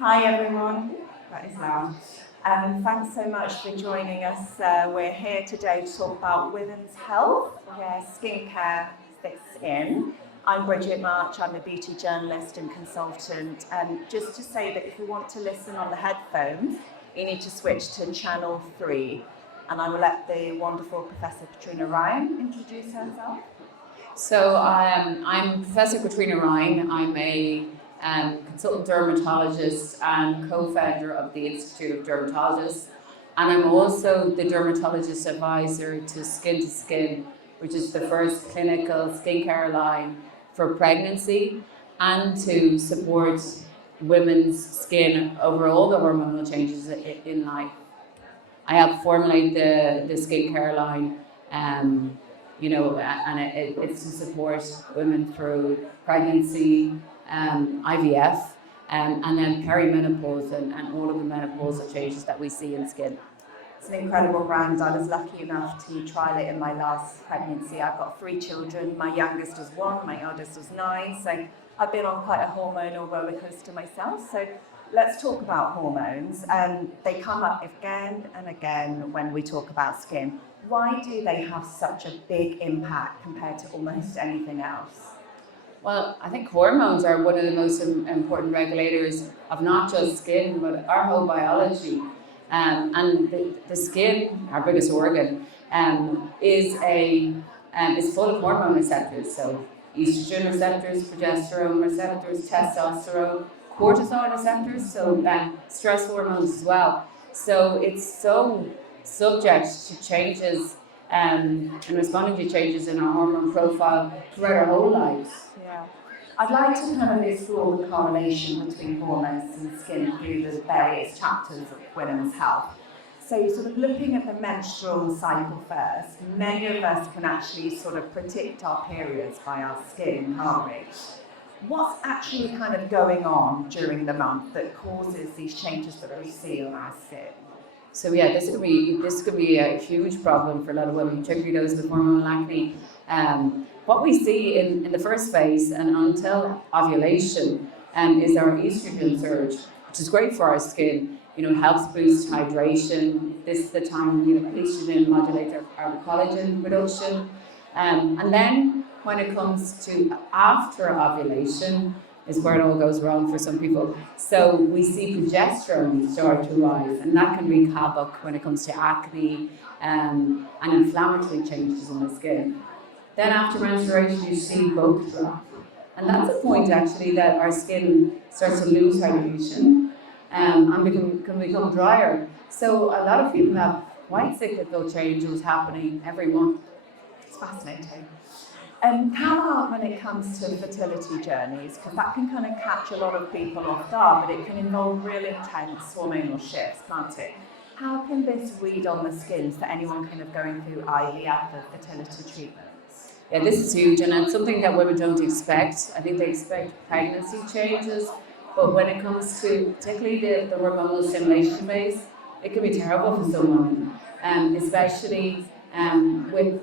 Hi everyone, that is loud. Thanks so much for joining us. We're here today to talk about women's health, where skincare fits in. I'm Bridget March, I'm a beauty journalist and consultant, and just to say that if you want to listen on the headphones, you need to switch to channel 3. And I will let the wonderful Professor Caitriona Ryan introduce herself. So I'm Professor Caitriona Ryan. I'm a consultant dermatologist and co-founder of the Institute of Dermatologists. And I'm also the dermatologist advisor to Skin, which is the first clinical skincare line for pregnancy and to support women's skin over all the hormonal changes in life. I help formulate the skincare line, and it's to support women through pregnancy, IVF, and then perimenopause and all of the menopausal changes that we see in skin. It's an incredible brand. I was lucky enough to trial it in my last pregnancy. I've got 3 children. My youngest was 1, my eldest was 9. So I've been on quite a hormonal roller coaster myself. So let's talk about hormones. They come up again and again when we talk about skin. Why do they have such a big impact compared to almost anything else? Well, I think hormones are one of the most important regulators of not just skin, but our whole biology. And the skin, our biggest organ, is full of hormone receptors. So estrogen receptors, progesterone receptors, testosterone, cortisol receptors, so stress hormones as well. So it's so subject to changes and responding to changes in our hormone profile throughout our whole lives. Yeah. I'd like to kind of explore the correlation between hormones and skin through the various chapters of women's health. So sort of looking at the menstrual cycle first, many of us can actually sort of predict our periods by our skin, can't we? What's actually kind of going on during the month that causes these changes that we see on our skin? So yeah, this could be a huge problem for a lot of women, particularly those with hormonal acne. What we see in the first phase and until ovulation is our estrogen surge, which is great for our skin. Helps boost hydration. This is the time estrogen modulates our collagen production, and then when it comes to after ovulation is where it all goes wrong for some people. So we see progesterone start to rise, and that can wreak havoc when it comes to acne and inflammatory changes in the skin. Then after menstruation, you see both drop. And that's a point actually that our skin starts to lose hydration and can become drier. So a lot of people have quite cyclical changes happening every month. It's fascinating. How about when it comes to fertility journeys? Because that can kind of catch a lot of people off guard, but it can involve real intense hormonal shifts, can't it? How can this read on the skin for anyone kind of going through IVF or fertility treatments? Yeah, this is huge, and it's something that women don't expect. I think they expect pregnancy changes, but when it comes to particularly the hormonal stimulation phase, it can be terrible for some women, especially with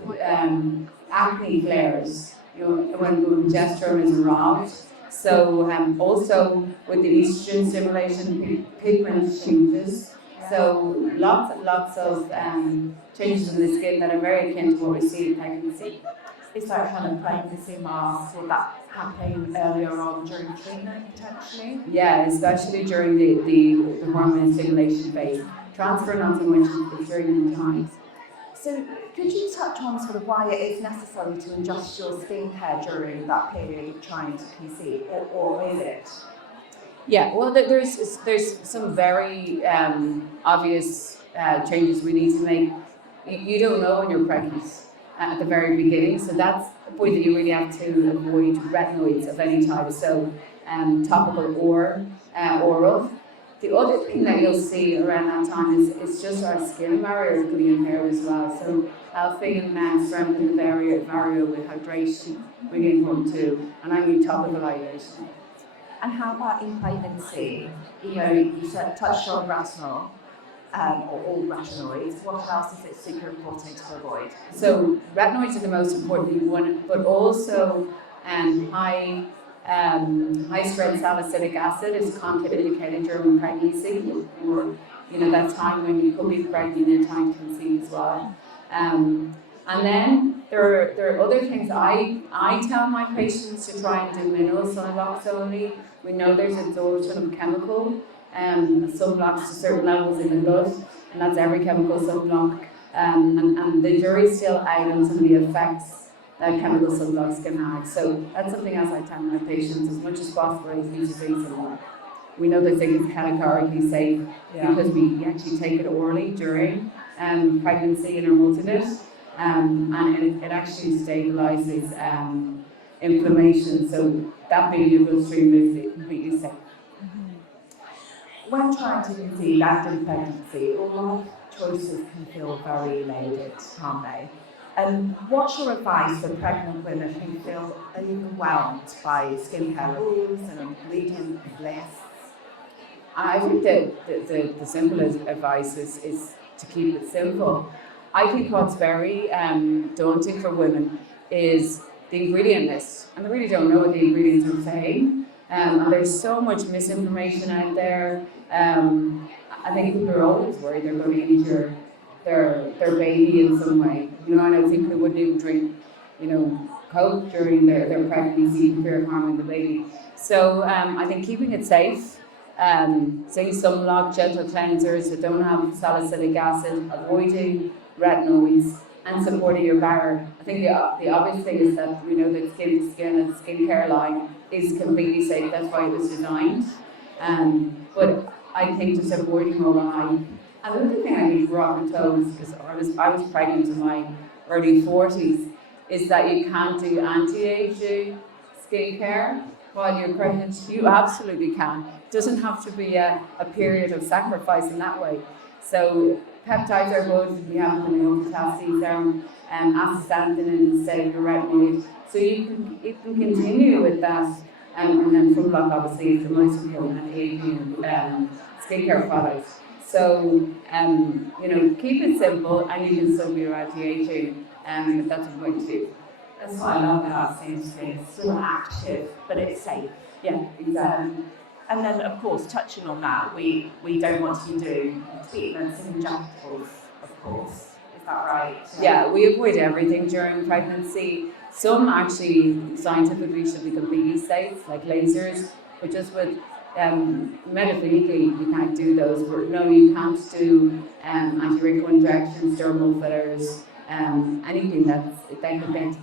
acne flares, when progesterone is around. So also with the estrogen stimulation, pigment changes. So lots of changes in the skin that are very akin to what we see in pregnancy. Is that kind of pregnancy mask, will that happen earlier on during treatment potentially? Yeah, especially during the hormone stimulation phase. Transfer not so much is during the times. So could you touch on sort of why it is necessary to adjust your skincare during that period of trying to conceive, or is it? Yeah, well, there's some very obvious changes we need to make. You don't know when you're pregnant at the very beginning, so that's the point that you really have to avoid retinoids of any type, so topical or oral. The other thing that you'll see around that time is just our skin barrier is going to impair as well. So helping strengthen the barrier with hydration really important too, and I mean topical hydration. And how about in pregnancy? You touched on retinol, or all retinoids. What else is it super important to avoid? So retinoids are the most important one, but also high High strength salicylic acid is contraindicated during pregnancy, or that time when you could be pregnant and time to conceive as well. And then there are other things I tell my patients to try and do mineral sunblocks only. We know there's absorption of chemical sunblocks to certain levels in the blood, and that's every chemical sunblock. And the jury's still out on some of the effects that chemical sunblocks can have. So that's something else I tell my patients, as much as possible, is use a sunblock. We know that it's categorically safe because we actually take it orally during pregnancy and are alternate, and it actually stabilizes inflammation. So that being your bloodstream is completely safe. When trying to conceive and in pregnancy, all life choices can feel very loaded, can't they? And what's your advice for pregnant women who feel overwhelmed by skincare rules and ingredient lists? I think that the simplest advice is to keep it simple. I think what's very daunting for women is the ingredient list, and they really don't know what the ingredients are saying. And there's so much misinformation out there. I think people are always worried they're going to injure their baby in some way. I know people wouldn't even drink, Coke during their pregnancy for fear of harming the baby. So I think keeping it safe, saying sunblock, gentle cleansers that don't have salicylic acid, avoiding retinoids, and supporting your barrier. I think the obvious thing is that we know that skin to skin and skincare line is completely safe. That's why it was designed. But I think just avoiding overnight. And the other thing I think we're often told, because I was pregnant in my early 40s, is that you can't do anti-aging skincare while you're pregnant. You absolutely can. It doesn't have to be a period of sacrifice in that way. So peptides are good. We have the potassium serum and astaxanthin instead of your retinoid. So you can continue with that. And then sunblock obviously is the most important anti-aging skincare product. So keep it simple, and you can still be your anti-aging. If that's what you do. That's what I love about skincare. It's still active, but it's safe. Yeah, exactly. And then, of course, touching on that, we don't want to do treatments and injectables, of course. Is that right? Yeah, we avoid everything during pregnancy. Some actually scientifically should be completely safe, like lasers, but just with metaphysically you can't do those. But no, you can't do anti-wrinkle injections, dermal fillers, anything that could get to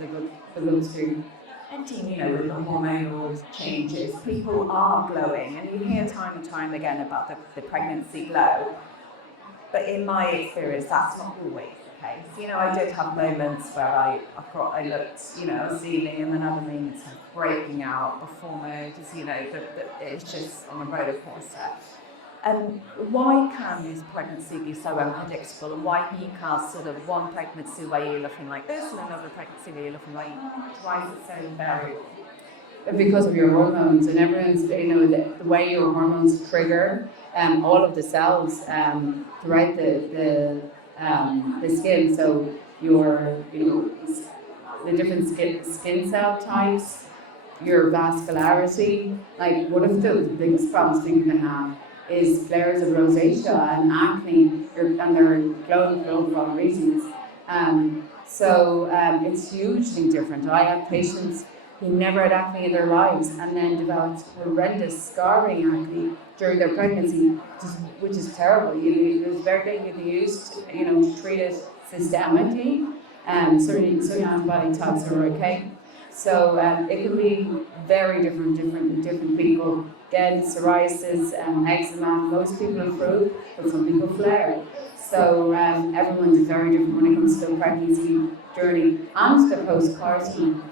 the bloodstream. And with the hormonal changes, people are glowing, and you hear time and time again about the pregnancy glow. But in my experience, that's not always the case. I did have moments where I looked, I was healing, and then other moments of breaking out before just, it's just on a roller coaster. And why can this pregnancy be so unpredictable, and why can you have sort of one pregnancy where you're looking like this and another pregnancy where you're looking like why is it so variable? Because of your hormones, and everyone's, the way your hormones trigger all of the cells throughout the skin. So your, the different skin cell types, your vascularity. Like one of the biggest problems people can have is flares of rosacea and acne, and they're glowing for the wrong reasons. So it's hugely different. I have patients who never had acne in their lives and then developed horrendous scarring acne during their pregnancy, which is terrible. There's very little you can use to treat it systemically. Certain antibody types are okay. So it can be very different in different people. Again, psoriasis, eczema, most people improve, but some people flare. So everyone's very different when it comes to the pregnancy journey and the postpartum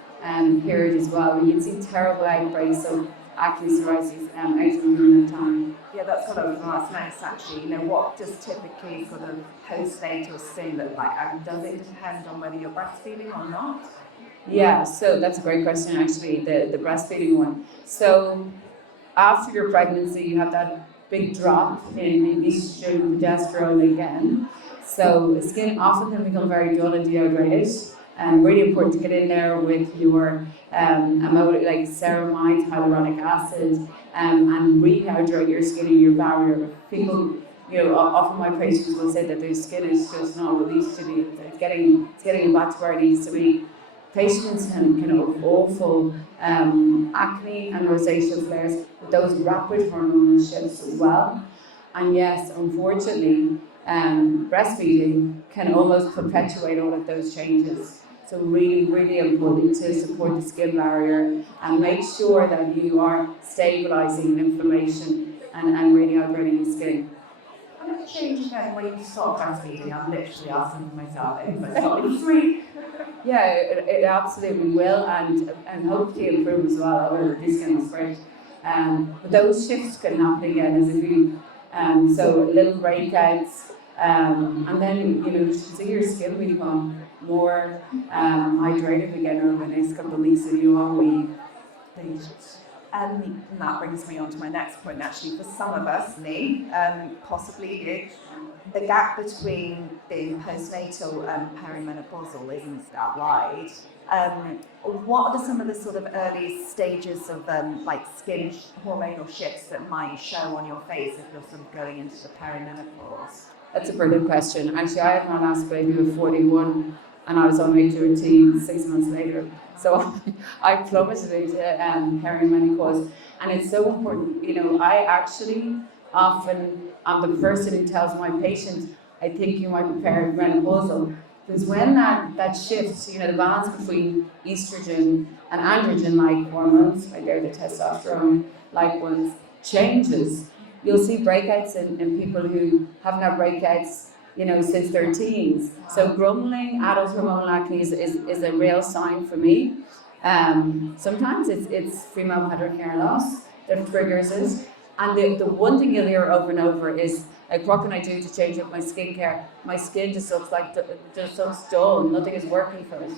period as well. You can see terrible outbreaks of acne, psoriasis, eczema during that time. Yeah, that's what I was going to ask next actually. What does typically sort of postnatal skin look like? And does it depend on whether you're breastfeeding or not? Yeah, so that's a great question actually, the breastfeeding one. So after your pregnancy, you have that big drop in estrogen and progesterone again. So skin often can become very dull and dehydrated. And really important to get in there with your like ceramide, hyaluronic acid, and really hydrate your skin and your barrier. People, often my patients will say that their skin is just not what it used to be. It's getting back to where it needs to be. Patients can have awful acne and rosacea flares with those rapid hormonal shifts as well. And yes, unfortunately, breastfeeding can almost perpetuate all of those changes. So really, really important to support the skin barrier and make sure that you are stabilising inflammation and really hydrating your skin. Will it change again when you stop breastfeeding? I'm literally asking myself if it's not sweet. Yeah, it absolutely will, and hopefully improve as well. Over this kind of great. But those shifts can happen again as if you, so little breakouts, and then you should see your skin become more hydrated again over the next couple of weeks if you are weak. And that brings me on to my next point. Actually, for some of us, me, possibly you, the gap between being postnatal and perimenopausal isn't that wide. What are some of the sort of early stages of like skin hormonal shifts that might show on your face if you're sort of going into the perimenopause? That's a brilliant question. Actually, I had my last baby at 41, and I was on HRT 6 months later. So I plummeted into perimenopause, and it's so important. I actually often am the person who tells my patients, I think you might be perimenopausal. Because when that shifts, the balance between estrogen and androgen-like hormones, like they're the testosterone-like ones, changes. You'll see breakouts in people who haven't had breakouts, since their teens. So grumbling adult hormonal acne is a real sign for me. Sometimes it's female pelvic hair loss that triggers it. And the one thing you'll hear over and over is, like, what can I do to change up my skincare? My skin just looks dull, nothing is working for it.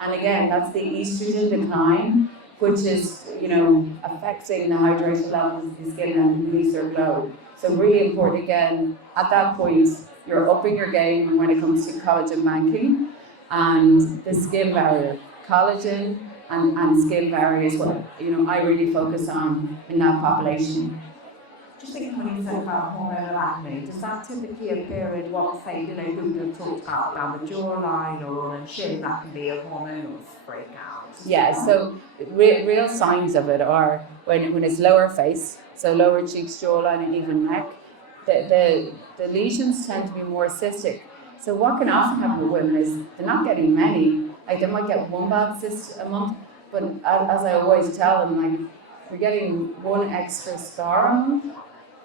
And again, that's the estrogen decline, which is, affecting the hydration levels of the skin and release their glow. So really important, again, at that point, you're upping your game when it comes to collagen banking and the skin barrier. Collagen and skin barrier is what, I really focus on in that population. Just thinking when you say about hormonal acne, does that typically appear in what, say, people have talked about down the jawline or on the chin, that can be a hormonal breakout? Yeah, so real signs of it are when it's lower face, so lower cheeks, jawline, and even neck. The lesions tend to be more cystic. So what can often happen with women is they're not getting many. Like, they might get one bad cyst a month, but as I always tell them, like, you're getting one extra scar a month.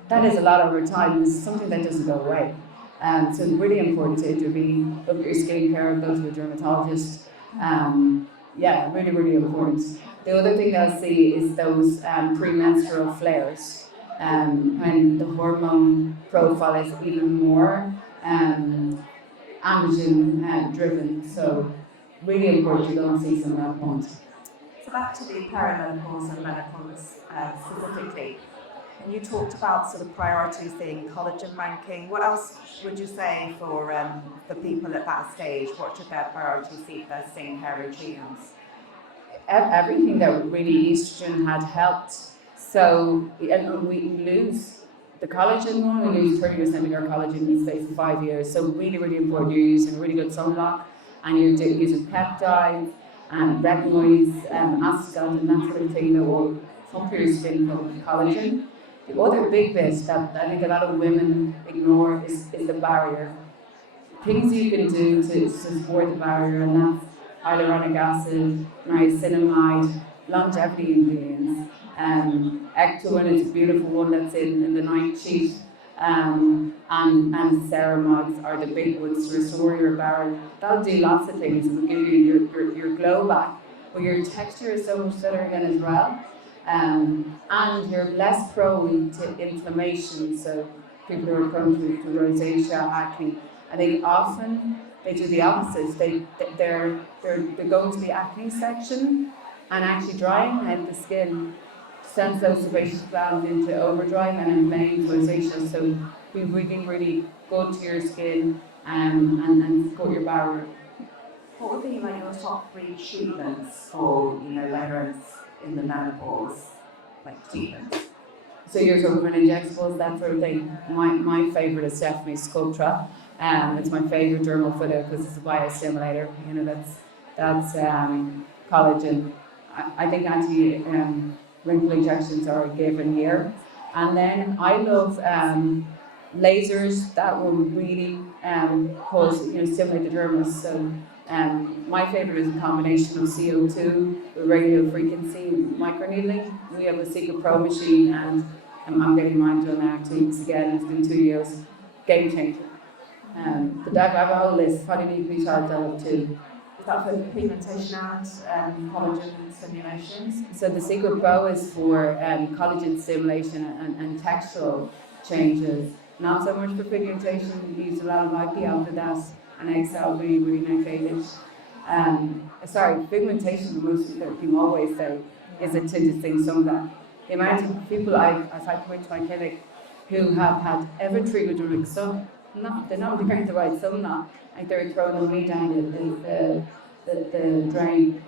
That is a lot over time. It's something that doesn't go away. So it's really important to intervene, look at your skincare, go to a dermatologist. Really, really important. The other thing I'll see is those premenstrual flares, when the hormone profile is even more androgen driven. So really important to go and see some of that point. So back to the perimenopause and menopause specifically. And you talked about sort of priorities being collagen banking. What else would you say for people at that stage? What should their priorities be for their skincare routines? Everything that really estrogen had helped. So we lose the collagen one, we lose 30% of our collagen in the space of 5 years. So really, really important. You're using really good sunblock, and you're using peptides and retinoids, acetate, and that sort of thing that will pump your skin full of collagen. The other big bit that I think a lot of women ignore is the barrier. Things you can do to support the barrier, and that's hyaluronic acid, niacinamide, longevity ingredients. Ectoin is a beautiful one that's in the night sheet, and ceramides are the big ones to restore your barrier. That'll do lots of things. It'll give you your glow back, but your texture is so much better again as well. And you're less prone to inflammation, so people who are prone to rosacea, acne, I think often they do the opposite. They're going to the acne section and actually drying out the skin sends those sebaceous glands into overdrive and inflames rosacea. So be really, really good to your skin and support your barrier. What would be like your top 3 treatments for, whether it's in the menopause, like treatments? So you're talking about injectables, that sort of thing. My favourite is definitely Sculptra. It's my favourite dermal filler because it's a biostimulator. That's collagen. I think anti wrinkle injections are a given here. And then I love lasers that will really stimulate the dermis. So my favourite is a combination of CO2 with radio frequency microneedling. We have a Secret Pro machine, and I'm getting mine done now 2 weeks again. It's been 2 years. Game changer. But I have a whole list. Probably need to be charged out of 2. Is that for pigmentation and collagen stimulations? So the Secret Pro is for collagen stimulation and textural changes. Not so much for pigmentation. We use a lot of IPL for that, and XL really my favourite. Pigmentation, the most important thing I always say is a tinted thing. Some of that. The amount of people I've come into my clinic who have had ever treatment during sun, they're not wearing the right sun not. Like they're throwing the way down the drain.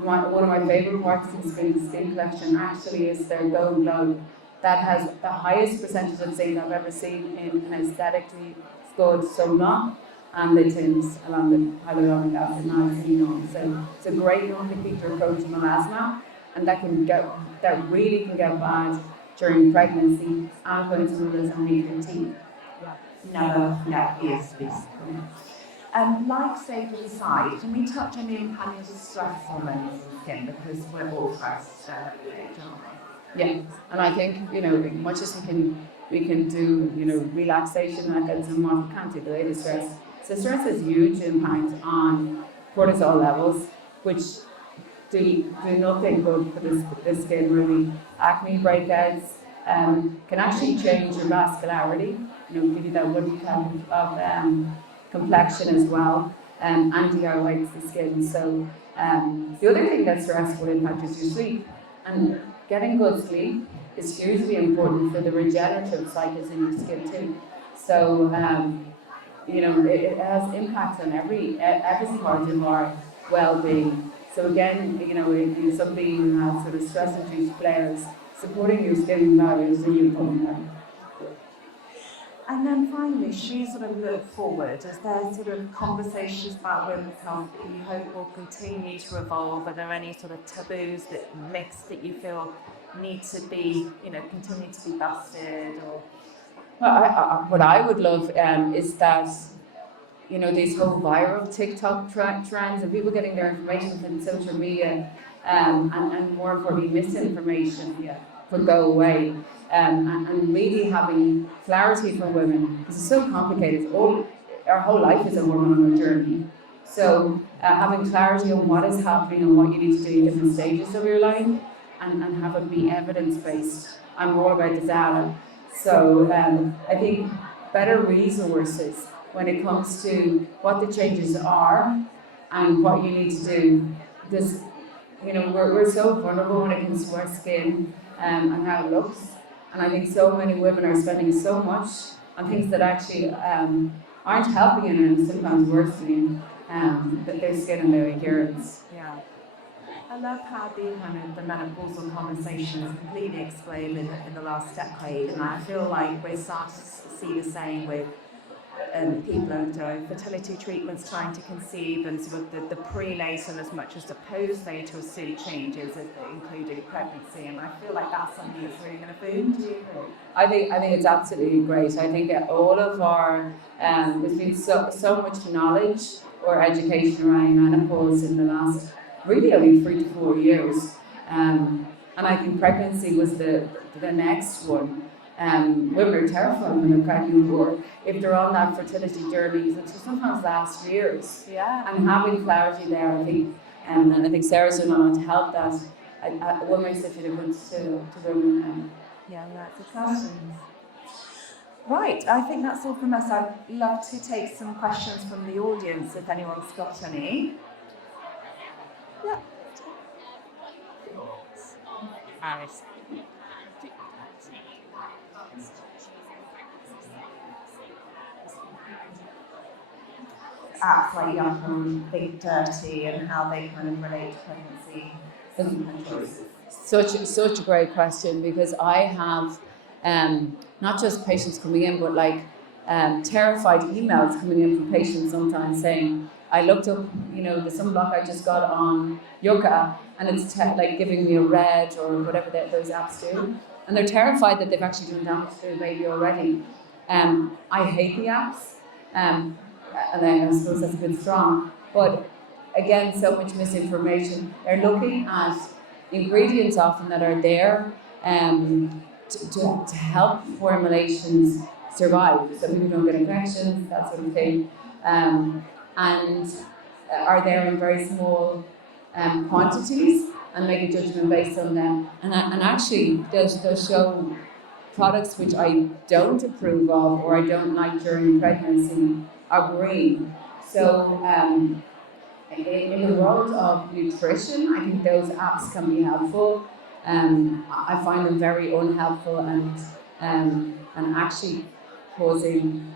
One of my favourite parts of the skin collection actually is their Gold Glow. That has the highest percentage of zinc I've ever seen in an aesthetically good sunblock, and the tints along the hyaluronic acid niacinamide. So it's a great non-competitor approach to melasma, and that really can get bad during pregnancy and when someone doesn't need their teeth. Yes. Life stages aside, can we touch on the impact of stress hormones in the skin, because we're all stressed, aren't we? Yeah, and I think as much as we can do relaxation mechanisms, we can't take away the stress. So stress has huge impact on cortisol levels, which do nothing good for the skin really. Acne breakouts can actually change your vascularity, give you that one type of complexion as well, and de-irritates the skin. So the other thing that stress will impact is your sleep, and getting good sleep is hugely important for the regenerative cycles in your skin too. So it has impacts on every part of our well-being. So again, in somebody who has sort of stress-induced flares, supporting your skin barriers is really important. And then finally, should you sort of look forward? Is there sort of conversations about women's health that you hope will continue to evolve? Are there any sort of taboos, myths that you feel need to be, continue to be busted? Or what I would love is that these whole viral TikTok trends and people getting their information from social media and more importantly misinformation could go away. And really having clarity for women, because it's so complicated. Our whole life is a hormonal journey. So having clarity on what is happening and what you need to do in different stages of your life, and have it be evidence-based. I'm all about the data. So I think better resources when it comes to what the changes are and what you need to do. Because we're so vulnerable when it comes to our skin and how it looks. And I think so many women are spending so much on things that actually aren't helping and sometimes worsening their skin and their appearance. Yeah. I love how the menopausal conversation has completely exploded in the last decade, and I feel like we're starting to see the same with people undergoing fertility treatments, trying to conceive, and sort of the prenatal as much as the postnatal changes, including pregnancy. And I feel like that's something that's really going to boom. Do you agree? I think it's absolutely great. I think that all of our there's been so much knowledge or education around menopause in the last really only 3 to 4 years, and I think pregnancy was the next one. Women are terrified when they're pregnant, or if they're on that fertility journey, which sometimes lasts years. Yeah. And having clarity there, I think, and I think Sarah's doing a lot to help that. Women such a difference to women. Yeah, that's a question. Right, I think that's all from us. I'd love to take some questions from the audience if anyone's got any. Yeah. Alice. apps like Yuck and Think Dirty and how they kind of relate to pregnancy and choices? Such a great question, because I have not just patients coming in, but like terrified emails coming in from patients sometimes saying, I looked up, the sunblock I just got on Yucca, and it's like giving me a red or whatever those apps do, and they're terrified that they've actually done damage to their baby already. I hate the apps, and I suppose that's a bit strong, but again, so much misinformation. They're looking at ingredients often that are there to help formulations survive, so people don't get infections, that sort of thing, and are there in very small quantities, and make a judgment based on them. And actually, they'll show products which I don't approve of or I don't like during pregnancy are green. So in the world of nutrition, I think those apps can be helpful. I find them very unhelpful and actually causing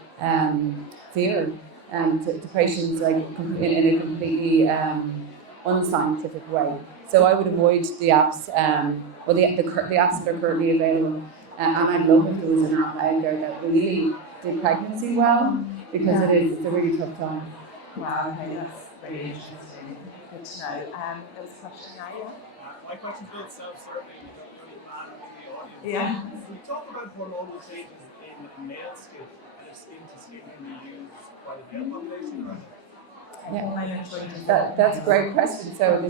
fear to patients, like in a completely unscientific way. So I would avoid the apps, or the apps that are currently available. And I'd love if there was an app out there that really did pregnancy well, because it's a really tough time. Wow, okay, that's really interesting. Good to know. There was a question now, yeah? My question's a bit self-serving, you don't really matter to the audience. Yeah. We talk about hormonal changes in male skin, and if skin to skin can be used by the male population, or That's a great question. So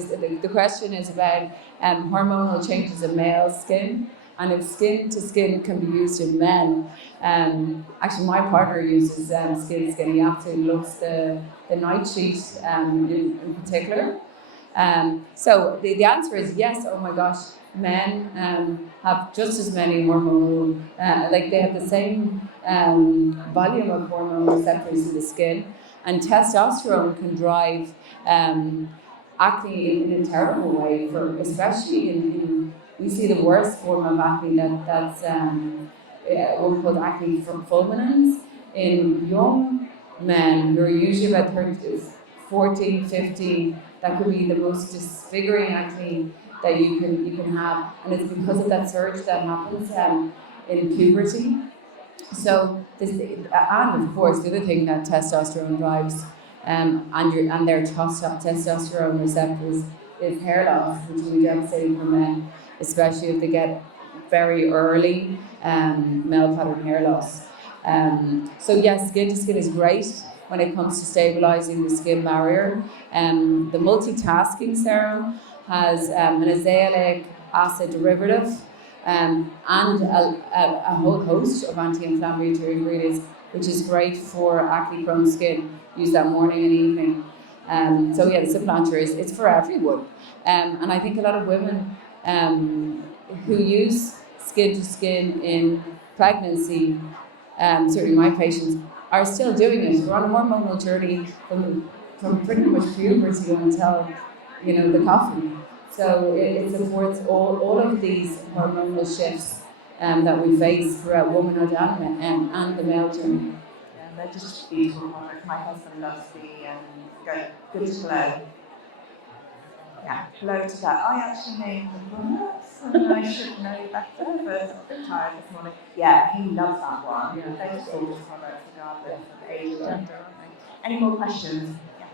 the question is about hormonal changes in male skin, and if skin to skin can be used in men. Actually, my partner uses skin. He absolutely loves the nightsheet in particular. So the answer is yes. Oh my gosh, men have just as many hormonal, they have the same volume of hormone receptors in the skin, and testosterone can drive acne in a terrible way, especially in we see the worst form of acne that's one called acne fulminans in young men who are usually about 14, 15. That could be the most disfiguring acne that you can have, and it's because of that surge that happens in puberty. So and of course the other thing that testosterone drives and their testosterone receptors is hair loss, which will be devastating for men, especially if they get very early male pattern hair loss. So yes, skin to skin is great when it comes to stabilizing the skin barrier. The multitasking serum has an azelaic acid derivative and a whole host of anti-inflammatory ingredients, which is great for acne-prone skin. Use that morning and evening. So yeah, the supplanter it's for everyone. And I think a lot of women who use skin to skin in pregnancy, certainly my patients, are still doing it. We're on a hormonal journey from pretty much puberty until the coffin. So it supports all of these hormonal shifts that we face throughout womanhood and the male journey. Yeah, they're just beautiful products. My husband loves the Good to Glow. Yeah, Glow to Go. I actually named the products, and I should know better, but I'm tired this morning. Yeah, he loves that one. Yeah. They're just gorgeous products regardless of age or gender, aren't they? Any more questions? Yeah.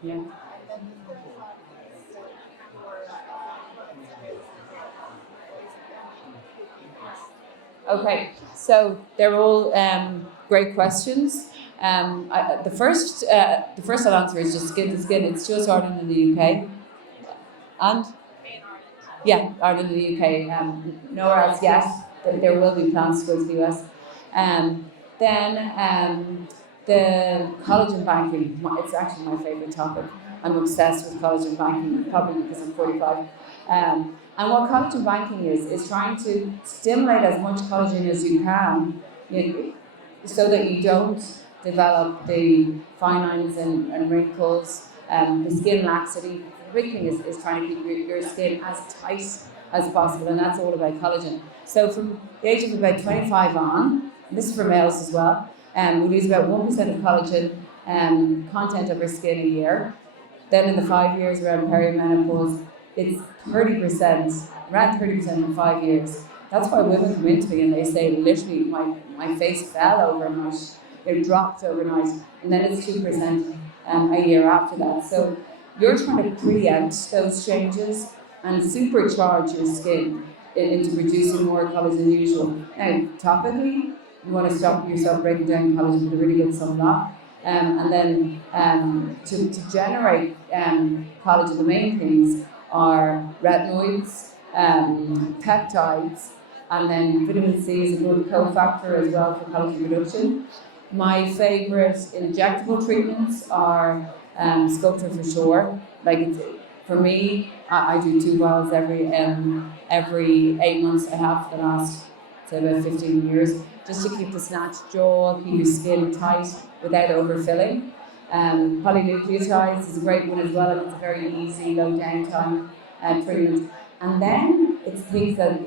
Yeah. Okay, so they're all great questions. The first I'll answer is just skin to skin. It's just Ireland and the UK, and yeah, Ireland and the UK. Nowhere else yet. There will be plans to go to the US. Then the collagen banking. It's actually my favourite topic. I'm obsessed with collagen banking, probably because I'm 45. And what collagen banking is trying to stimulate as much collagen as you can, so that you don't develop the fine lines and wrinkles, the skin laxity. The big thing is trying to keep your skin as tight as possible, and that's all about collagen. So from the age of about 25 on, and this is for males as well, we lose about 1% of collagen content of our skin a year. Then in the 5 years around perimenopause, it's 30%, around 30% in 5 years. That's why women come into me and they say, literally, my face fell overnight, it dropped overnight, and then it's 2% a year after that. So you're trying to preempt those changes and supercharge your skin into producing more collagen than usual. Now, topically, you want to stop yourself breaking down collagen with a really good sunblock. And then to generate collagen, the main things are retinoids, peptides, and then vitamin C is a good cofactor as well for collagen production. My favourite injectable treatments are Sculpture for sure. Like for me, I do 2 vials every 8 months. I have for the last, say, about 15 years, just to keep the snatched jaw, keep your skin tight without overfilling. Polynucleotides is a great one as well, and it's a very easy, low downtime treatment. And then it's things that,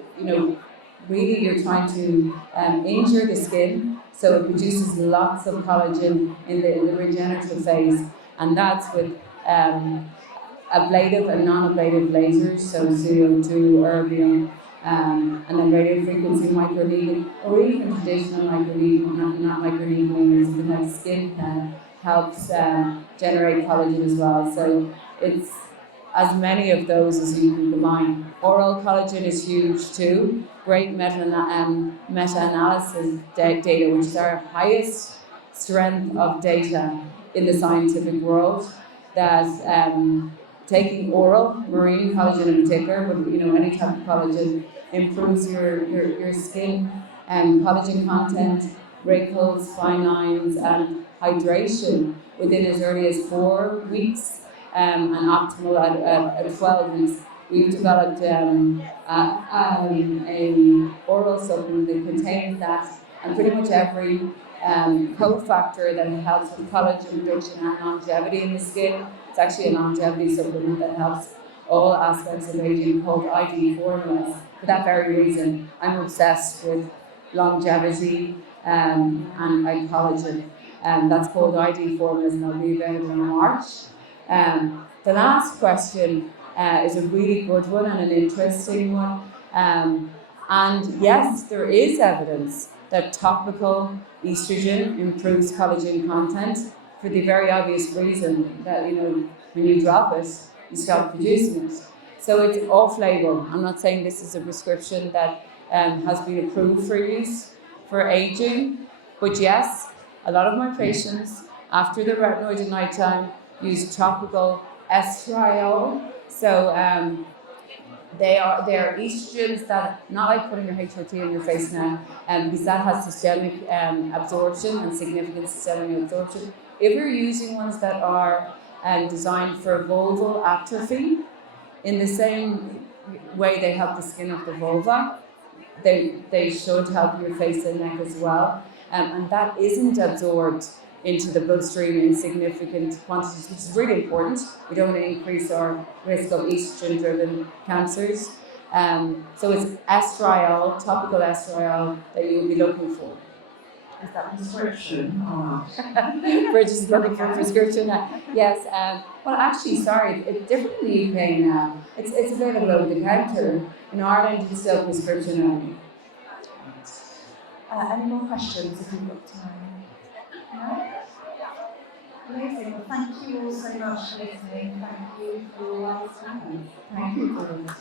really you're trying to injure the skin so it produces lots of collagen in the regenerative phase. And that's with ablative and non-ablative lasers, so CO2, erbium, and then radio frequency microneedling, or even traditional microneedling, not microneedling, is the skin helps generate collagen as well. So it's as many of those as you can combine. Oral collagen is huge too. Great meta-analysis data, which is our highest strength of data in the scientific world, that taking oral, marine collagen in particular, but any type of collagen, improves your skin and collagen content, wrinkles, fine lines, and hydration within as early as 4 weeks, and optimal at 12 weeks. We've developed a oral supplement that contains that, and pretty much every cofactor that helps with collagen production and longevity in the skin. It's actually a longevity supplement that helps all aspects of aging, called ID formulas. For that very reason, I'm obsessed with longevity and collagen. That's called ID formulas, and they'll be available in March. The last question is a really good one and an interesting one. And yes, there is evidence that topical estrogen improves collagen content, for the very obvious reason that, when you drop it, you stop producing it. So it's off-label. I'm not saying this is a prescription that has been approved for use for aging, but yes, a lot of my patients, after the retinoid at night time, use topical estriol. So they are estrogens that, not like putting your HRT on your face now, because that has systemic absorption and significant systemic absorption. If you're using ones that are designed for vulval atrophy, in the same way they help the skin of the vulva, they should help your face and neck as well. And that isn't absorbed into the bloodstream in significant quantities, which is really important. We don't want to increase our risk of estrogen-driven cancers. So it's estriol, topical estriol, that you would be looking for. Is that prescription or not? Bridget's looking for a prescription now. Yes. Well, actually, sorry, it's different in the UK now. It's available over the counter. In Ireland, it's still prescription only. Any more questions if you've got time? No? Amazing. Well, thank you all so much for listening. Thank you for your time. Thank you for this.